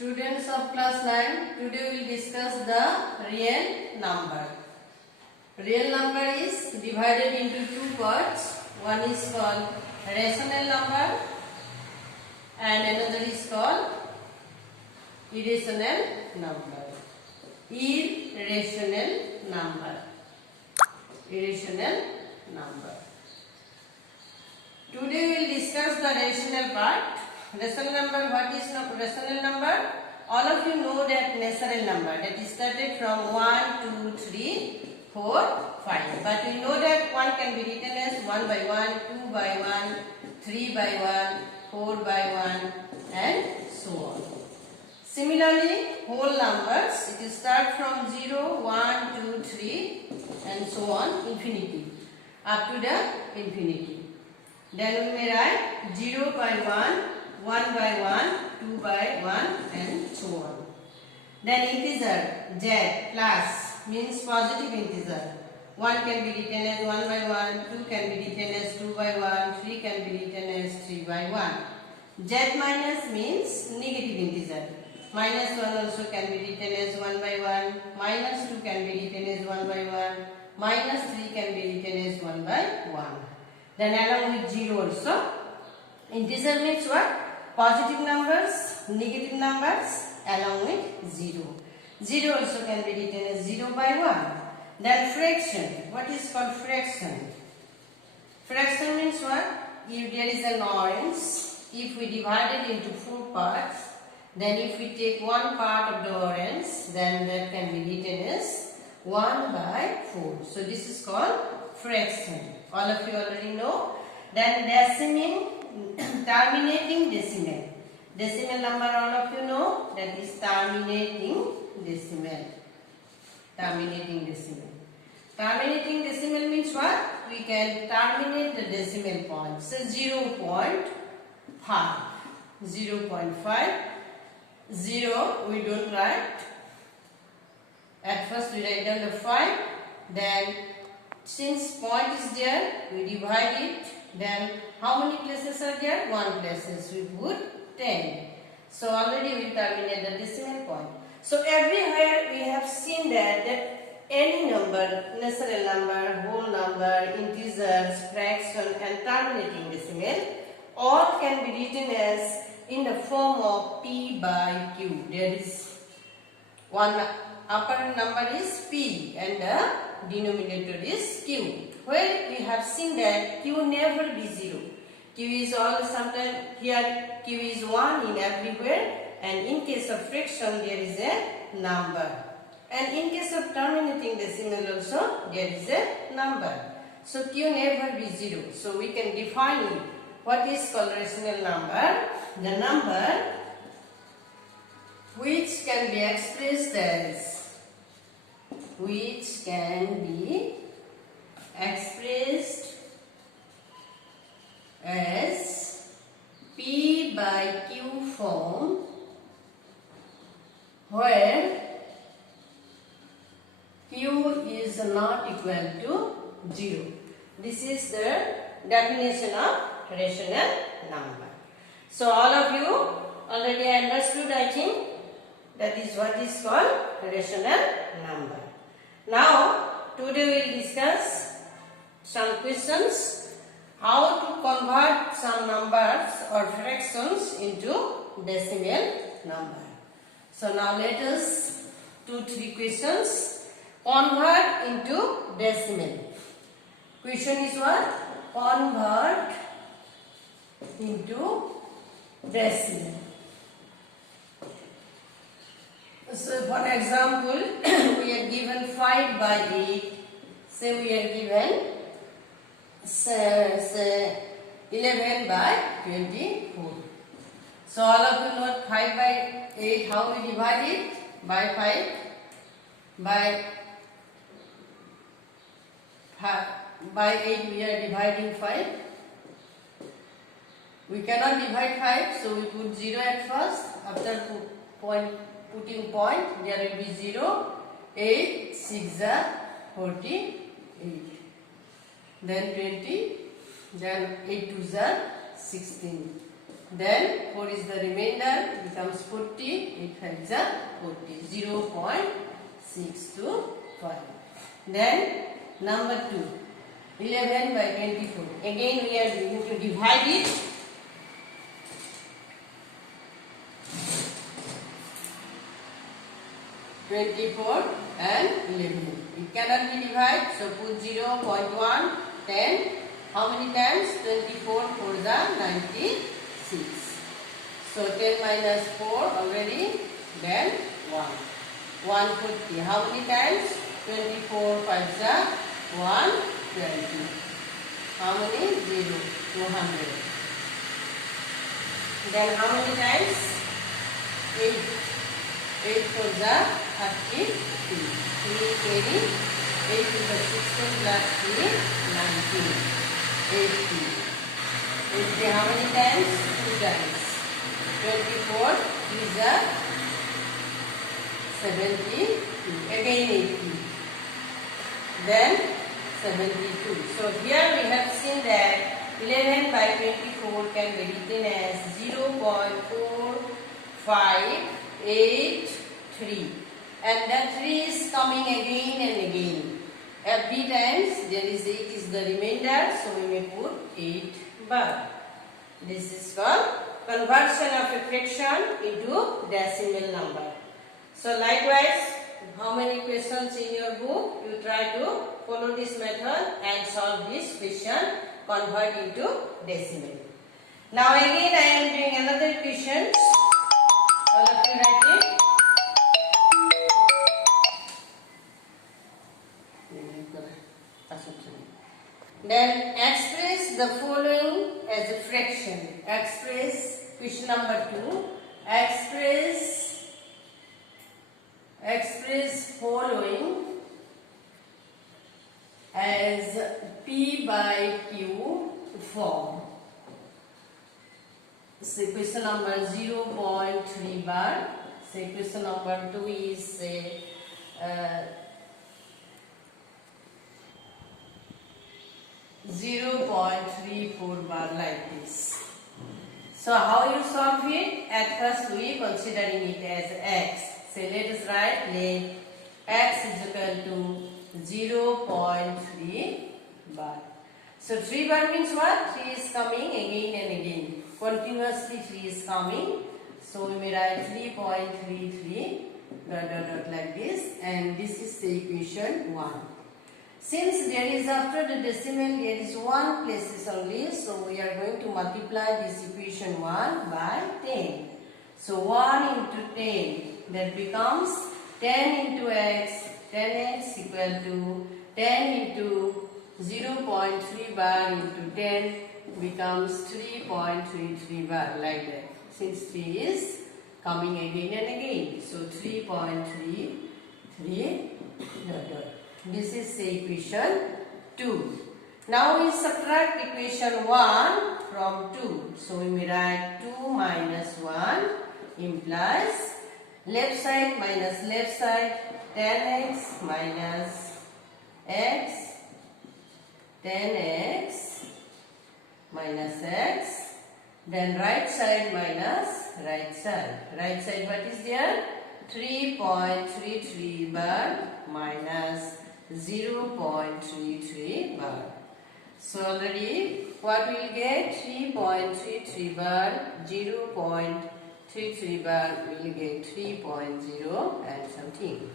Students of class 9, today we will discuss the real number. Real number is divided into two parts. One is called rational number and another is called irrational number. Irrational number. Irrational number. Today we will discuss the rational part. Rational number, what is rational number? All of you know that natural number, that is started from 1, 2, 3, 4, 5. But we know that 1 can be written as 1 by 1, 2 by 1, 3 by 1, 4 by 1 and so on. Similarly, whole numbers, it will start from 0, 1, 2, 3 and so on, infinity, up to the infinity. Then we may write 0 by 1, 1 by 1, 2 by 1 and so on. Then integer, z, plus, means positive integer. 1 can be written as 1 by 1, 2 can be written as 2 by 1, 3 can be written as 3 by 1. Z minus means negative integer. Minus 1 also can be written as 1 by 1, minus 2 can be written as 1 by 1, minus 3 can be written as 1 by 1. Then along with 0 also. Integer means what? Positive numbers, negative numbers along with 0. 0 also can be written as 0 by 1. Then fraction. What is called fraction? Fraction means what? If there is an orange, if we divide it into 4 parts, then if we take one part of the orange, then that can be written as 1 by 4. So this is called fraction. All of you already know. Then decimal, terminating decimal. Decimal number all of you know, that is terminating decimal. Terminating decimal. Terminating decimal means what? We can terminate the decimal point. So 0.5. 0.5. 0 we don't write. At first we write down the 5. Then since point is there, we divide it. Then how many places are there? 1 places. We put 10. So already we terminate the decimal point. So everywhere we have seen that any number, natural number, whole number, integers, fraction and terminating decimal, all can be written as in the form of P by Q. There is one upper number is P and the denominator is Q. Where we have seen that Q never be 0. Q is all sometimes here Q is 1 in everywhere, and in case of fraction there is a number. And in case of terminating decimal also there is a number. So Q never be 0. So we can define it. What is called rational number? The number which can be expressed as P by Q form, where Q is not equal to 0. This is the definition of rational number. So all of you already understood, I think, that is what is called rational number. Now today we will discuss some questions how to convert some numbers or fractions into decimal number. So now let us do 3 questions. Convert into decimal. Question is what? Convert into decimal. So for example, we are given 5 by 8. Say we are given say 11 by 24. So all of you know 5 by 8, how we divide it? By 5. By 8 we are dividing 5. We cannot divide 5, so we put 0 at first. After putting point, there will be 0. 8, 6 are 48. Then 20, then 8 2s are 16. Then 4 is the remainder, becomes 40. 8 5 is 40. 0.625. Then number 2. 11 by 24. Again we are going to divide it. (24) and 11. It cannot be divided, so put 0.1, 10. How many times? 24 for the 96. So 10 minus 4 already, then 1. 140. How many times? 24 5 is 120. How many? 0. 200. Then how many times? 8. 8 for the 30. 3 carry. 8 to the 16 plus 3, 19. 80. 80 how many times? 2 times. 24 is 72. Again 80. Then 72. So here we have seen that 11 by 24 can be written as 0.4583. And that 3 is coming again and again. Every times there is 8 is the remainder, so we may put 8 bar. This is called conversion of a fraction into decimal number. So likewise, how many questions in your book? You try to follow this method and solve this question, convert into decimal. Now again I am doing another question. All of you write it. Then express the following as a fraction. Express, question number 2. Express following as P by Q form. Say question number 0.3 bar. Say question number 2 is 0.34 bar like this. So how you solve it? At first we considering it as x. So let us write let x is equal to 0.3 bar. So 3 bar means what? 3 is coming again and again. Continuously 3 is coming. So we may write 3.33 dot dot dot like this, and this is the equation 1. Since there is after the decimal there is 1 places only, so we are going to multiply this equation 1 by 10. So 1 into 10, that becomes 10 into x, 10x equal to 10 into 0.3 bar into 10 becomes 3.33 bar like that. Since 3 is coming again and again, so 3.33 dot dot. This is the equation 2. Now we subtract equation 1 from 2. So we may write 2 minus 1 implies left side minus left side, 10x minus x, 10x minus x, then right side minus right side. Right side what is there? 3.33 bar minus 0.33 bar. So already what we will get? 3.33 bar, 0.33 bar, we will get 3.0 and something.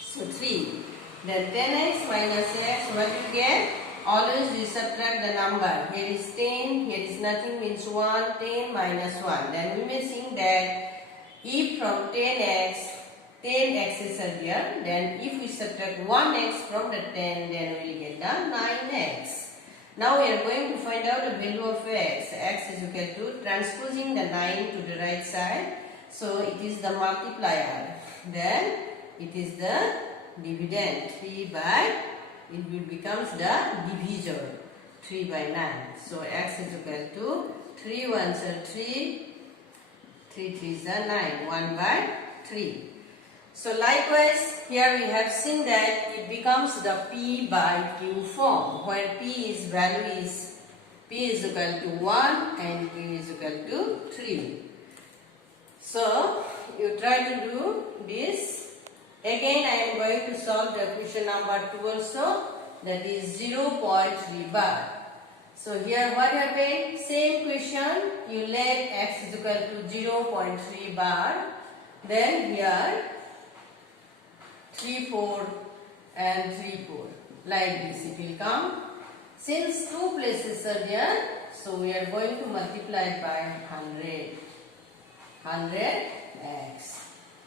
So 3. Then 10x minus x, what you get? Always we subtract the number. Here is 10, here is nothing, means 1, 10 minus 1. Then we may think that if from 10x, 10x is here, then if we subtract 1x from the 10, then we will get the 9x. Now we are going to find out the value of x. X is equal to transposing the 9 to the right side. So it is the multiplier. Then it is the dividend. 3 by, it will becomes the divisor. 3 by 9. So x is equal to 3 ones are 3. 3 3s are 9. 1 by 3. So likewise, here we have seen that it becomes the P by Q form, where P is value is P P is equal to 1 and Q is equal to 3. So you try to do this. Again I am going to solve the question number 2 also, that is 0.3 bar. So here what happened? Same question, you let x is equal to 0.3 bar. Then here 3, 4 and 3, 4. Like this it will come. Since 2 places are there, so we are going to multiply it by 100x.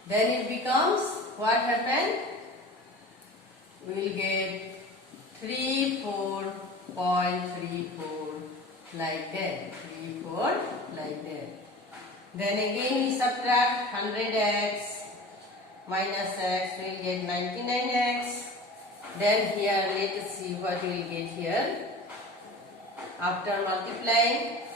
Then it becomes, what happened? We will get 34.34 like that. 34 like that. Then again we subtract 100x minus x, we will get 99x. Then here let us see what we will get here. After multiplying,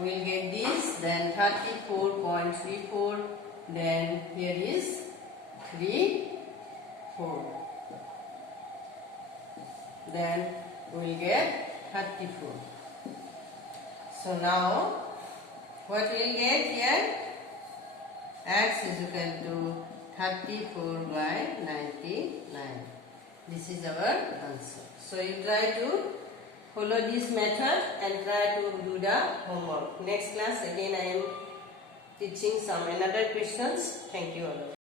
we will get this, then 34.34, then here is 3, 4. Then we will get 34. So now, what we will get here? X is equal to 34 by 99. This is our answer. So you try to follow this method and try to do the homework. Next class again I am teaching some another questions. Thank you all.